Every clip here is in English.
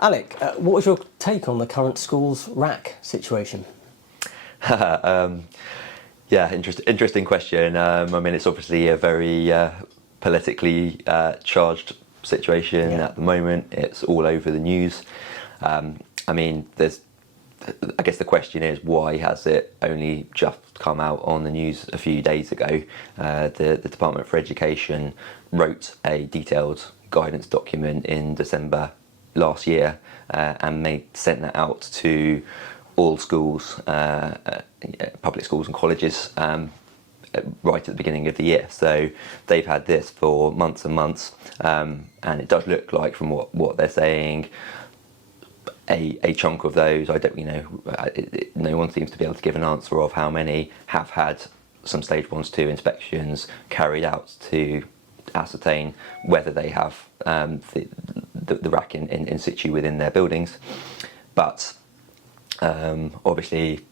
Alec, what was your take on the current schools RAAC situation? Yeah, interesting question. I mean, it's obviously a very politically charged situation at the moment. It's all over the news. I mean, I guess the question is, why has it only just come out on the news a few days ago? The Department for Education wrote a detailed guidance document in December last year and sent that out to all schools, public schools and colleges, right at the beginning of the year. So they've had this for months and months, and it does look like, from what they're saying, a chunk of those, no one seems to be able to give an answer of how many have had some stage 1 to 2 inspections carried out to ascertain whether they have the RAAC in situ within their buildings. But obviously,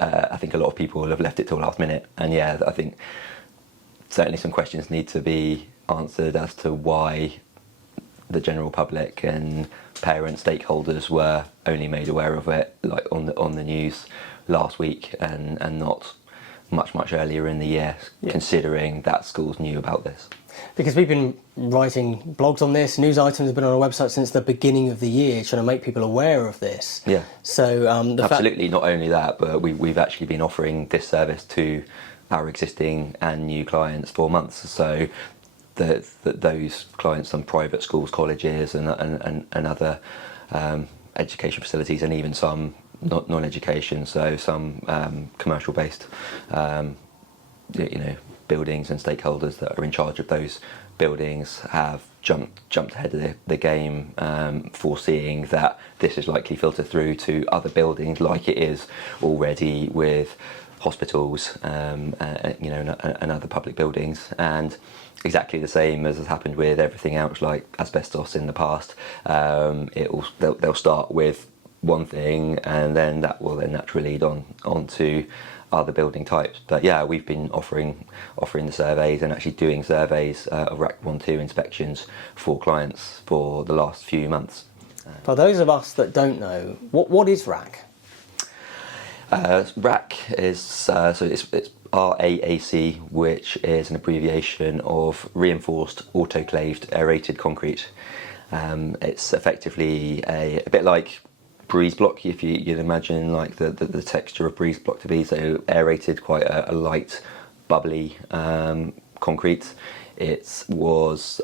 I think a lot of people have left it till last minute, and I think certainly some questions need to be answered as to why the general public and parent stakeholders were only made aware of it like on the news last week and not much earlier in the year, considering that schools knew about this. Because we've been writing blogs on this, news items have been on our website since the beginning of the year, trying to make people aware of this. Yeah. So absolutely, not only that, but we've actually been offering this service to our existing and new clients for months. So those clients, some private schools, colleges, and other education facilities, and even some non-education, so some commercial-based, buildings and stakeholders that are in charge of those buildings have jumped ahead of the game, foreseeing that this is likely filtered through to other buildings, like it is already with hospitals, and other public buildings. And exactly the same as has happened with everything else, like asbestos in the past. They'll start with one thing, and then that will then naturally lead on to other building types. But we've been offering the surveys and actually doing surveys of RAAC 1-2 inspections for clients for the last few months. For those of us that don't know, what is RAAC? RAAC is it's RAAC, which is an abbreviation of reinforced autoclaved aerated concrete. It's effectively a bit like breeze block, if you'd imagine like the texture of breeze block to be, so aerated, quite a light, bubbly concrete. It was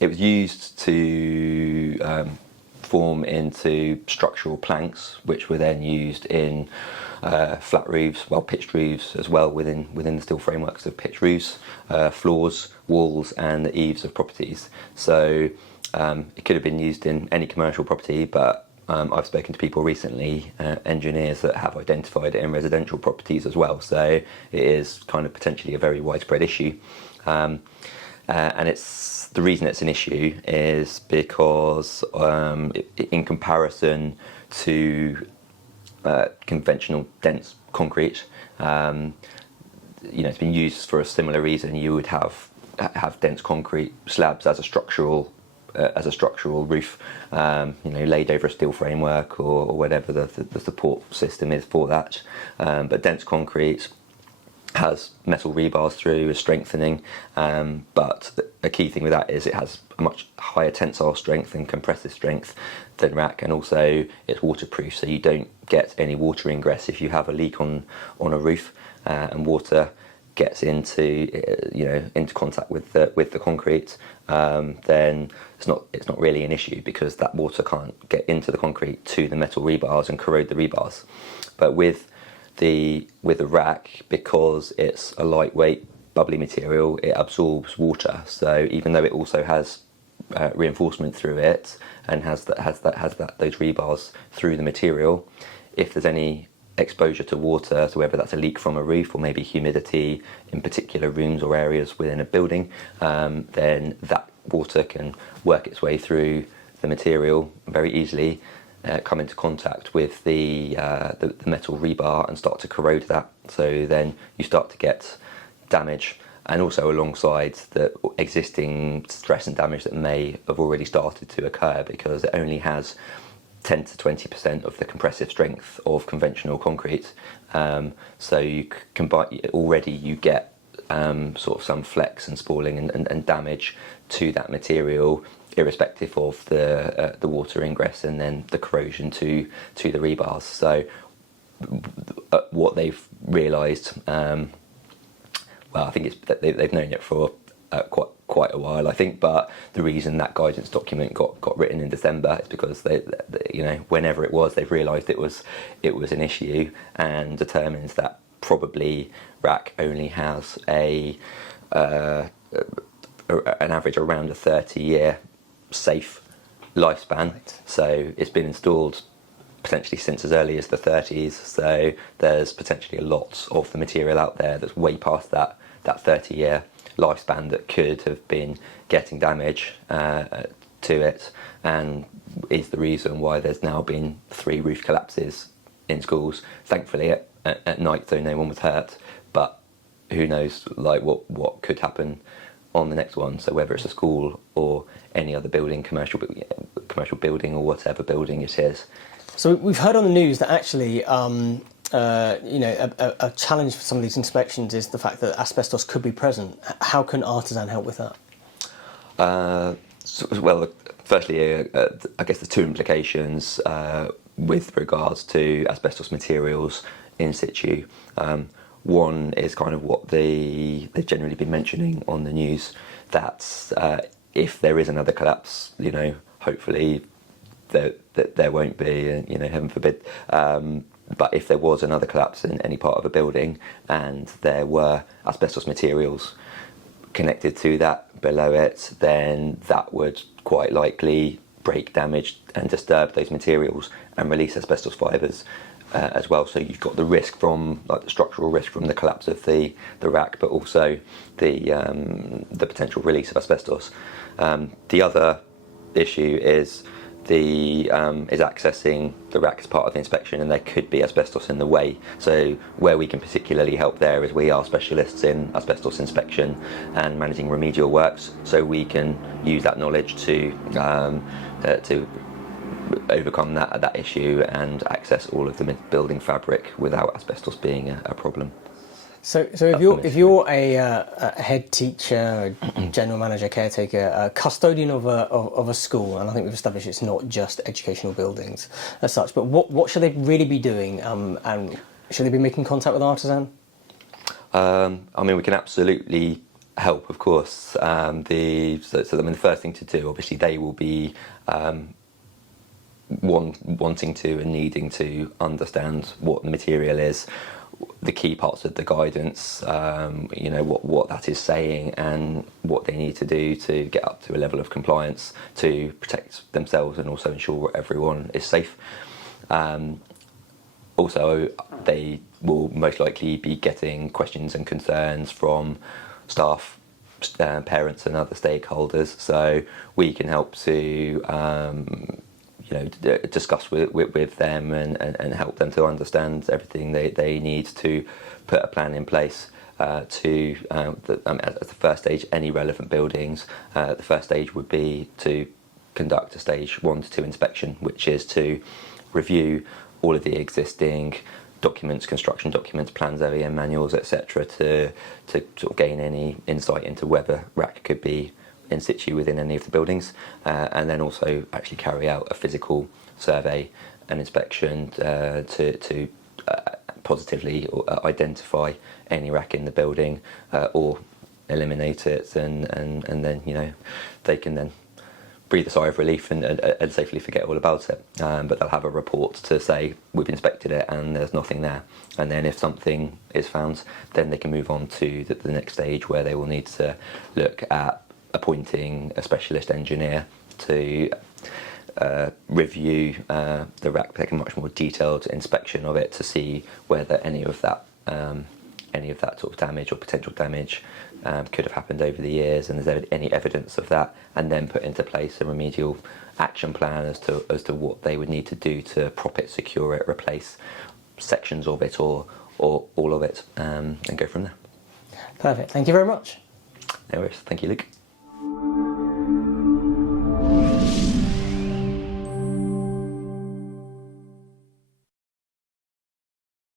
used to form into structural planks, which were then used in flat roofs, pitched roofs as well, within the steel frameworks of pitched roofs, floors, walls, and the eaves of properties. So it could have been used in any commercial property, but I've spoken to people recently, engineers, that have identified it in residential properties as well. So it is kind of potentially a very widespread issue. And the reason it's an issue is because in comparison to conventional dense concrete, it's been used for a similar reason. You would have dense concrete slabs as a structural roof, laid over a steel framework or whatever the support system is for that. But dense concrete has metal rebars through as strengthening, but a key thing with that is it has a much higher tensile strength and compressive strength than RAAC, and also it's waterproof, so you don't get any water ingress if you have a leak on a roof, and water gets into contact with the concrete, then it's not really an issue, because that water can't get into the concrete to the metal rebars and corrode the rebars. But with the RAAC, because it's a lightweight, bubbly material, it absorbs water. So even though it also has reinforcement through it and has those rebars through the material, if there's any exposure to water, so whether that's a leak from a roof or maybe humidity in particular rooms or areas within a building, then that water can work its way through the material very easily, come into contact with the metal rebar and start to corrode that. So then you start to get damage, and also alongside the existing stress and damage that may have already started to occur, because it only has 10 to 20% of the compressive strength of conventional concrete. So you already you get sort of some flex and spalling and damage to that material, irrespective of the water ingress and then the corrosion to the rebars. So what they've realised, well, I think it's that they've known it for quite a while, I think, but the reason that guidance document got written in December is because they you know, whenever it was, they've realised it was an issue, and determines that probably RAAC only has an average around a 30-year safe lifespan. Right. So it's been installed potentially since as early as the 30s, so there's potentially a lot of the material out there that's way past that 30-year lifespan that could have been getting damage to it, and is the reason why there's now been 3 roof collapses in schools. Thankfully at night, though, no one was hurt, but who knows, like what could happen on the next one. So whether it's a school or any other building, commercial building or whatever building it is. So we've heard on the news that actually, you know, a challenge for some of these inspections is the fact that asbestos could be present. How can Artisan help with that? Well, firstly, I guess there's 2 implications with regards to asbestos materials in situ. One is kind of what they've generally been mentioning on the news, that if there is another collapse, you know, hopefully that there won't be, you know, heaven forbid, but if there was another collapse in any part of a building and there were asbestos materials connected to that below it, then that would quite likely break, damage and disturb those materials and release asbestos fibres as well. So you've got the risk from, like, the structural risk from the collapse of the RAAC, but also the potential release of asbestos. The other issue is accessing the RAAC as part of the inspection, and there could be asbestos in the way. So where we can particularly help there is we are specialists in asbestos inspection and managing remedial works, so we can use that knowledge to overcome that issue and access all of the building fabric without asbestos being a problem. So if you're a head teacher, general manager, caretaker, a custodian of a school, and I think we've established it's not just educational buildings as such, but what should they really be doing, and should they be making contact with Artisan? I mean, we can absolutely help, of course. So I mean, the first thing to do, obviously, they will be wanting to and needing to understand what the material is, the key parts of the guidance, you know, what that is saying, and what they need to do to get up to a level of compliance to protect themselves and also ensure everyone is safe. Also, they will most likely be getting questions and concerns from staff, parents and other stakeholders, so we can help to you know, discuss with them and help them to understand everything they need to put a plan in place to, as the first stage, any relevant buildings. The first stage would be to conduct a stage 1 to 2 inspection, which is to review all of the existing documents, construction documents, plans, OEM manuals, etc., to sort of gain any insight into whether RAAC could be in situ within any of the buildings, and then also actually carry out a physical survey and inspection to positively identify any RAAC in the building, or eliminate it, and then, you know, they can then breathe a sigh of relief and safely forget all about it. But they'll have a report to say we've inspected it and there's nothing there. And then if something is found, then they can move on to the next stage, where they will need to look at appointing a specialist engineer to review the RAAC, take a much more detailed inspection of it to see whether any of that sort of damage or potential damage could have happened over the years, and is there any evidence of that, and then put into place a remedial action plan as to what they would need to do to prop it, secure it, replace sections of it or all of it, and go from there. Perfect. Thank you very much. No worries. Thank you, Luke.